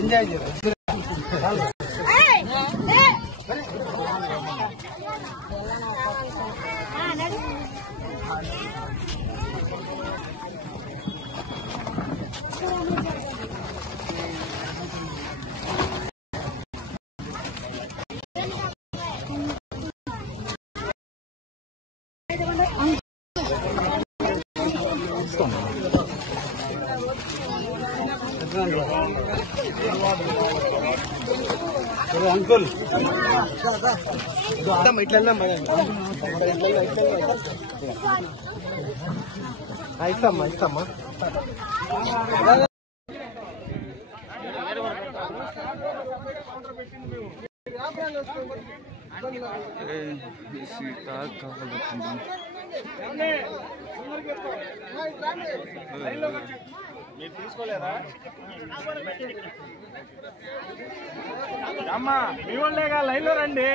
Enjoy చేయాలి. Uncle ఇట్లా ఇస్తామ్మా ఇస్తామ్మా మీరు తీసుకోలేరా అమ్మా? మీ వాళ్ళేగా లైన్లో రండి,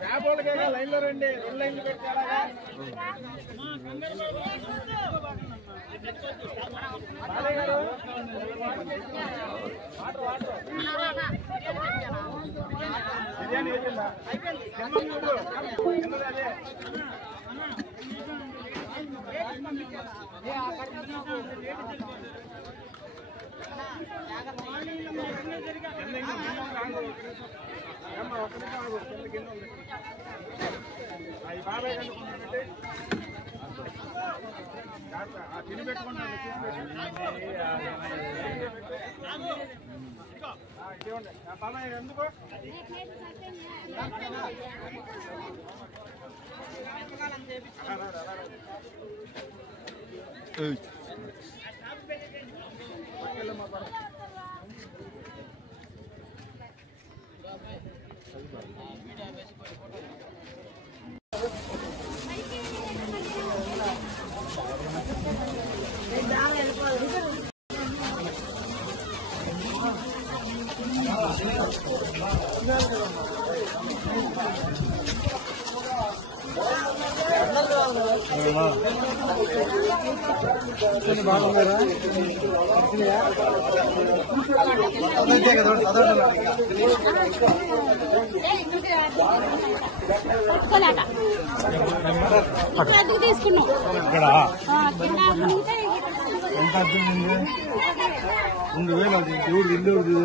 క్యాబ్ వాళ్ళకేగా లైన్లో రండి. 2 లైన్లు పెట్టారా? బిర్యానీ అయిపోయిందా? అదే బాబాయ్ తిని పెట్టుకుంటాను. బాబాయ్ ఎందుకు బాగున్నారా? తీసుకున్నాం. ఎంత అర్థమైంది? 2000 అది ఇల్లు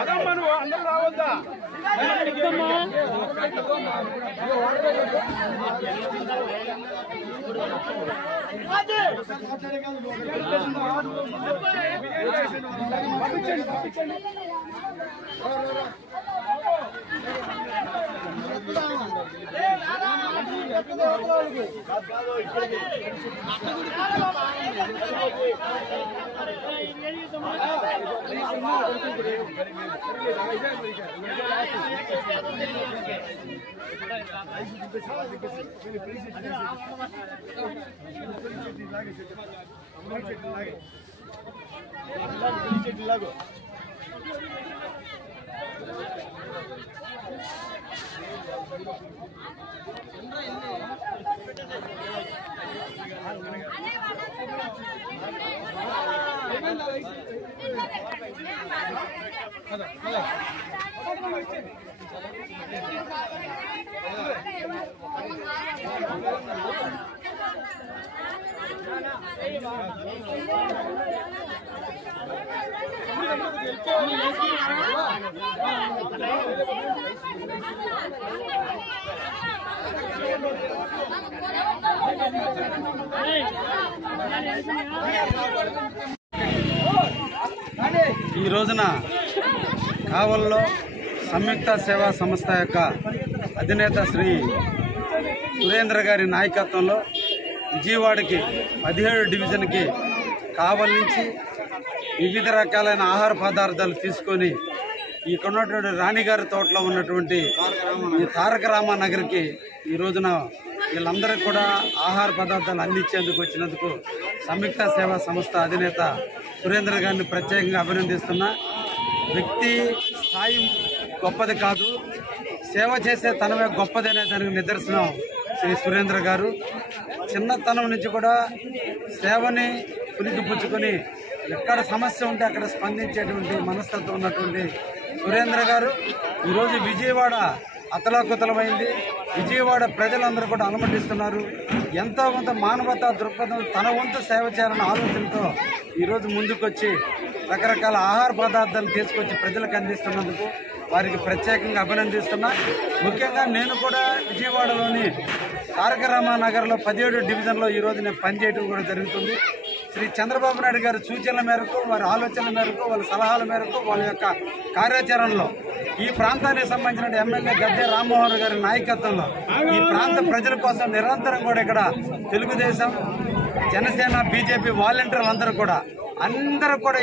అదమ్మా నువ్వు అందరూ రావద్దా ఈ రోజున కావల్లో సంయుక్త సేవా సంస్థ యొక్క అధినేత శ్రీ సురేంద్ర గారి నాయకత్వంలో విజయవాడకి 17 డివిజన్కి కావల్ నుంచి వివిధ రకాలైన ఆహార పదార్థాలు తీసుకొని ఇక్కడ ఉన్నటువంటి రాణిగారి తోటలో ఉన్నటువంటి ఈ తారక రామానగర్కి ఈ రోజున వీళ్ళందరికీ కూడా ఆహార పదార్థాలు అందించేందుకు వచ్చినందుకు సంయుక్త సేవా సంస్థ అధినేత సురేంద్ర గారిని ప్రత్యేకంగా అభినందిస్తున్నా. వ్యక్తి స్థాయి గొప్పది కాదు, సేవ చేసే తనమే గొప్పదనే దానికి నిదర్శనం శ్రీ సురేంద్ర గారు. చిన్నతనం నుంచి కూడా సేవని పుణికిపుచ్చుకొని ఎక్కడ సమస్య ఉంటే అక్కడ స్పందించేటువంటి మనస్తత్వం ఉన్నటువంటి సురేంద్ర గారు ఈరోజు విజయవాడ అతలాకుతలమైంది. విజయవాడ ప్రజలందరూ కూడా అనుమతిస్తున్నారు. ఎంతో కొంత మానవతా దృక్పథం తన వంతు సేవ చేయాలన్న ఆలోచనతో ఈరోజు ముందుకొచ్చి రకరకాల ఆహార పదార్థాలు తీసుకొచ్చి ప్రజలకు అందిస్తున్నందుకు వారికి ప్రత్యేకంగా అభినందిస్తున్నా. ముఖ్యంగా నేను కూడా విజయవాడలోని తారక రామానగర్లో 17 డివిజన్లో ఈరోజు నేను పనిచేయడం కూడా జరుగుతుంది. శ్రీ చంద్రబాబు నాయుడు గారి సూచనల మేరకు, వారి ఆలోచనల మేరకు, వాళ్ళ సలహాల మేరకు, వాళ్ళ యొక్క కార్యాచరణలో ఈ ప్రాంతానికి సంబంధించిన ఎమ్మెల్యే గద్దె రామ్మోహన్ గారి నాయకత్వంలో ఈ ప్రాంత ప్రజల కోసం నిరంతరం కూడా ఇక్కడ తెలుగుదేశం, జనసేన, బీజేపీ వాలంటీర్లు అందరూ కూడా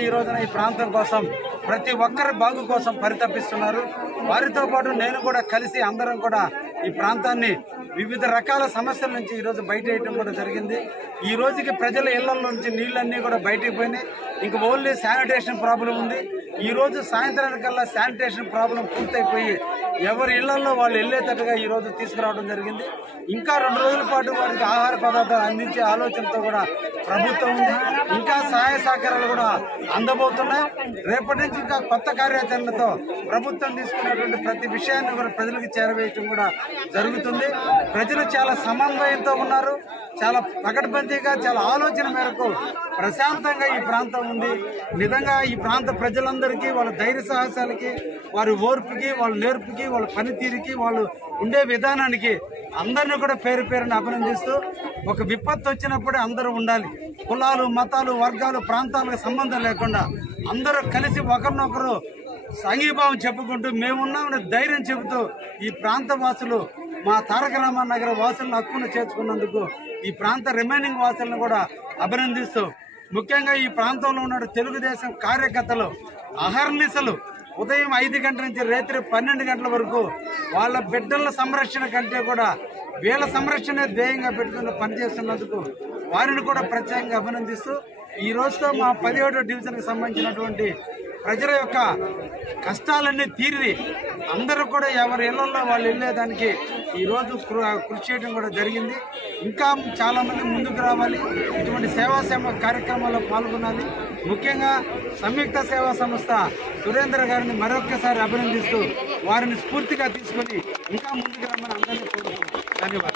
ఈ రోజున ఈ ప్రాంతం కోసం ప్రతి ఒక్కరి బాగు కోసం పరితపిస్తున్నారు. వారితో పాటు నేను కూడా కలిసి అందరం కూడా ఈ ప్రాంతాన్ని వివిధ రకాల సమస్యల నుంచి ఈరోజు బయట వేయడం కూడా జరిగింది. ఈ రోజుకి ప్రజల ఇళ్ల నుంచి నీళ్ళన్నీ కూడా బయటికి పోయినాయి. ఇంక ఓన్లీ శానిటేషన్ ప్రాబ్లం ఉంది. ఈ రోజు సాయంత్రానికల్లా శానిటేషన్ ప్రాబ్లం పూర్తయిపోయి ఎవరి ఇళ్లలో వాళ్ళు వెళ్లేటట్టుగా ఈ రోజు తీసుకురావడం జరిగింది. ఇంకా 2 రోజుల పాటు వారికి ఆహార పదార్థాలు అందించే ఆలోచనతో కూడా ప్రభుత్వం ఉంది. ఇంకా సహాయ సహకారాలు కూడా అందబోతున్నాయి. రేపటి నుంచి ఇంకా కొత్త కార్యాచరణతో ప్రభుత్వం తీసుకున్నటువంటి ప్రతి విషయాన్ని కూడా ప్రజలకు చేరవేయటం కూడా జరుగుతుంది. ప్రజలు చాలా సమన్వయంతో ఉన్నారు. చాలా పకడ్బందీగా, చాలా ఆలోచన మేరకు ప్రశాంతంగా ఈ ప్రాంతం ఉంది. నిజంగా ఈ ప్రాంత ప్రజలందరికీ వాళ్ళ ధైర్య సాహసాలకి, వారి ఓర్పుకి, వాళ్ళ నేర్పుకి, వాళ్ళ పనితీరుకి, వాళ్ళు ఉండే విధానానికి అందరినీ కూడా పేరు పేరుని అభినందిస్తూ, ఒక విపత్తు వచ్చినప్పుడే అందరూ ఉండాలి. కులాలు, మతాలు, వర్గాలు, ప్రాంతాలకు సంబంధం లేకుండా అందరూ కలిసి ఒకరినొకరు సంఘీభావం చెప్పుకుంటూ మేమున్నామని ధైర్యం చెబుతూ ఈ ప్రాంత వాసులు, మా తారక రామానగర్ వాసులను హక్కును చేర్చుకున్నందుకు ఈ ప్రాంత రిమైనింగ్ వాసులను కూడా అభినందిస్తూ, ముఖ్యంగా ఈ ప్రాంతంలో ఉన్న తెలుగుదేశం కార్యకర్తలు అహర్నిశలు ఉదయం 5 గంటల నుంచి రాత్రి 12 గంటల వరకు వాళ్ళ బిడ్డల సంరక్షణ కంటే కూడా వీళ్ళ సంరక్షణ ధ్యేయంగా పెట్టుకుని పనిచేస్తున్నందుకు వారిని కూడా ప్రత్యేకంగా అభినందిస్తూ, ఈ రోజుతో మా 17వ డివిజన్కి సంబంధించినటువంటి ప్రజల యొక్క కష్టాలన్నీ తీరి అందరూ కూడా ఎవరి ఇళ్లలో వాళ్ళు వెళ్ళేదానికి ఈరోజు కృషి చేయడం కూడా జరిగింది. ఇంకా చాలామంది ముందుకు రావాలి, ఇటువంటి సేవా కార్యక్రమాల్లో పాల్గొనాలి. ముఖ్యంగా సంయుక్త సేవా సంస్థ సురేంద్ర గారిని మరొక్కసారి అభినందిస్తూ వారిని స్ఫూర్తిగా తీసుకొని ఇంకా ముందుకు రమ్మని అందరినీ కోరుతున్నాను. ధన్యవాదాలు.